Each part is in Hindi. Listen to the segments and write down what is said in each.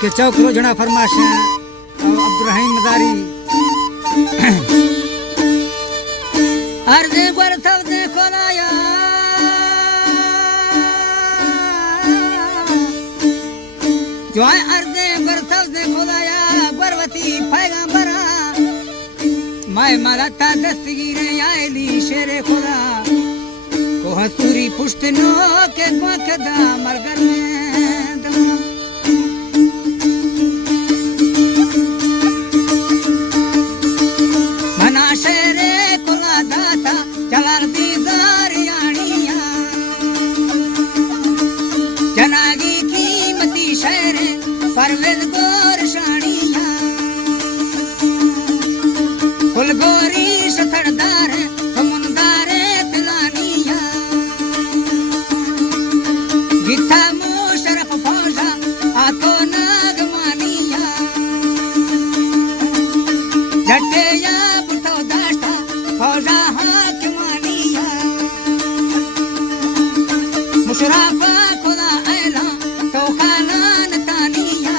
के चौक रोजना फरमाश अब्दुर्रहीम मदारी अर्ज़ वर सब दे खोलाया जो अर्ज़ वर सब दे खोलाया बरवती पैगंबरा माय मालता दस्तगीरे आयली शेरे खुदा को हस्तूरी पुष्ट नो के गोखदा मरगर में दमा मना शेरे खुला दाता चलार दीदार यानिया जनागी कीमती शेरे परवेज गोर शानिया फुलगोरी सथड़दार मुनदारे तिलानिया गिथा मुशरफ फौजा आतो नागमानिया जटे या बुतो दास्ता फौजा हाकिमानिया मुशरफा खुदा ऐला तो खानान तानिया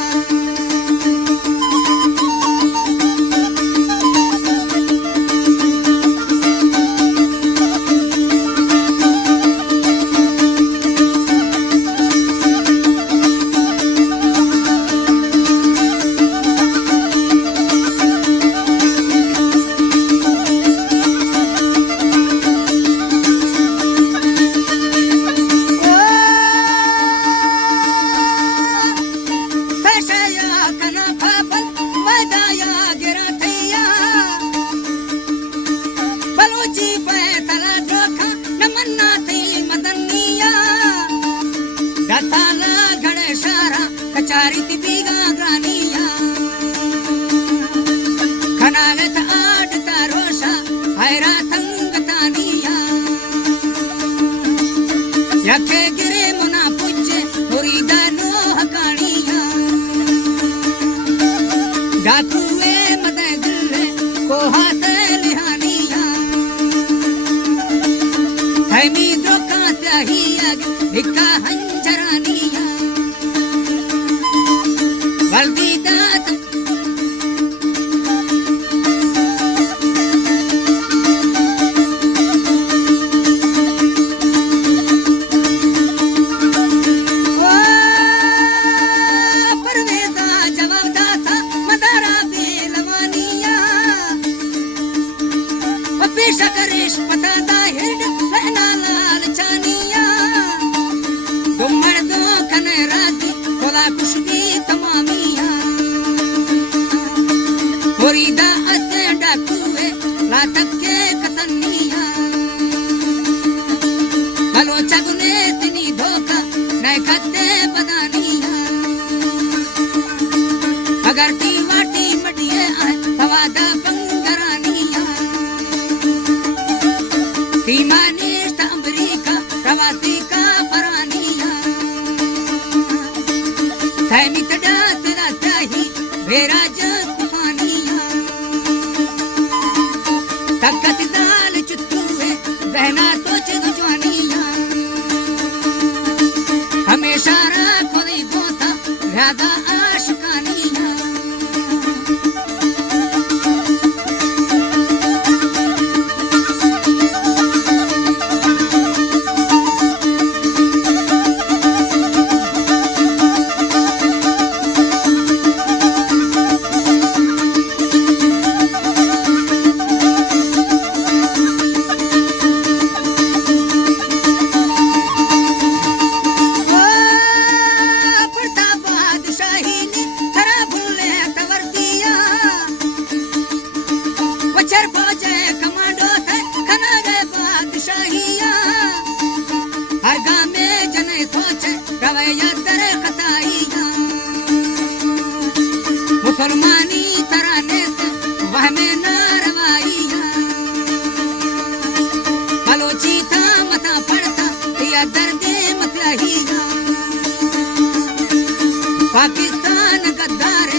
पाकिस्तान गद्दार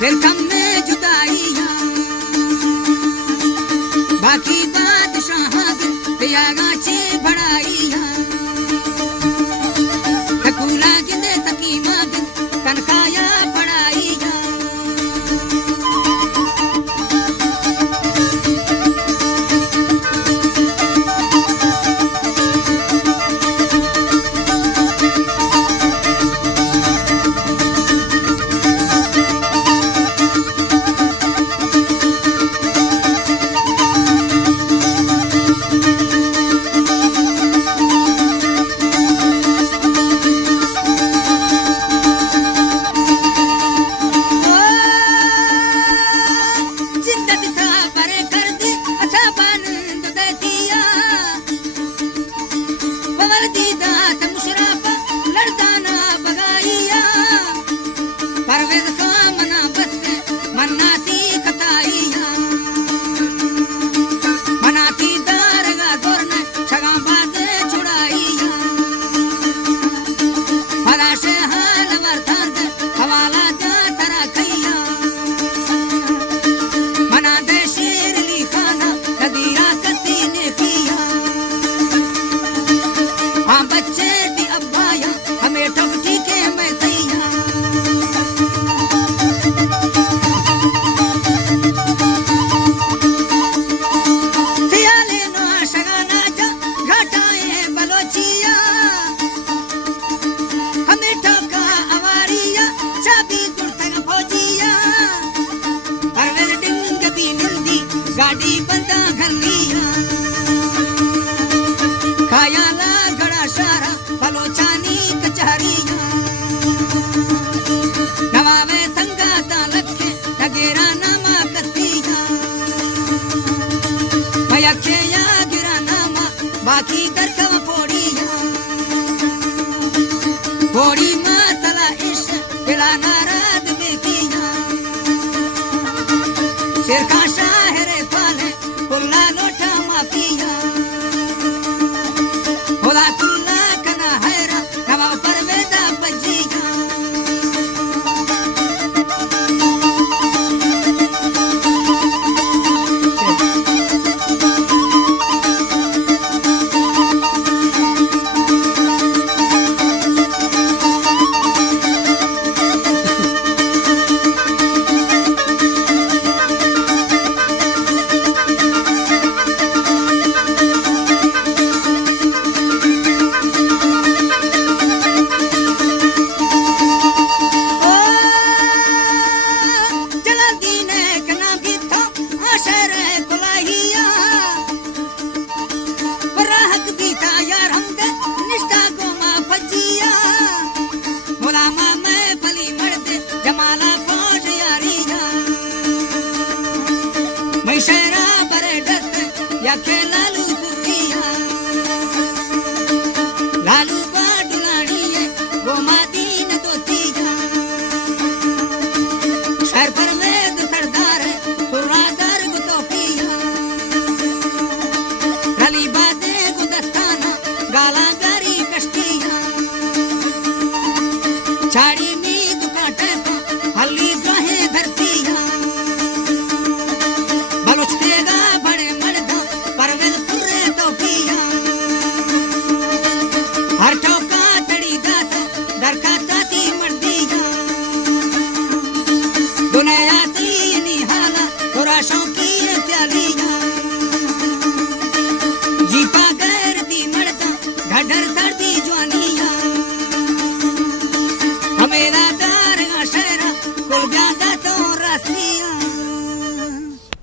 फिर कम में जुदाइया बाकी बादशाह त्यागाची बड़ाइया कूला गिंदे तकी माग जमाला पोज यारिया मैं शहरा बरडत या के लालू दुनिया लालू बाडुलानी है वो मादीन दोतिया शहर पर में सरदार है सुरादार गुतोपिया रली बातें गुदस्ताना गाला गारी कश्तियां छाड़ी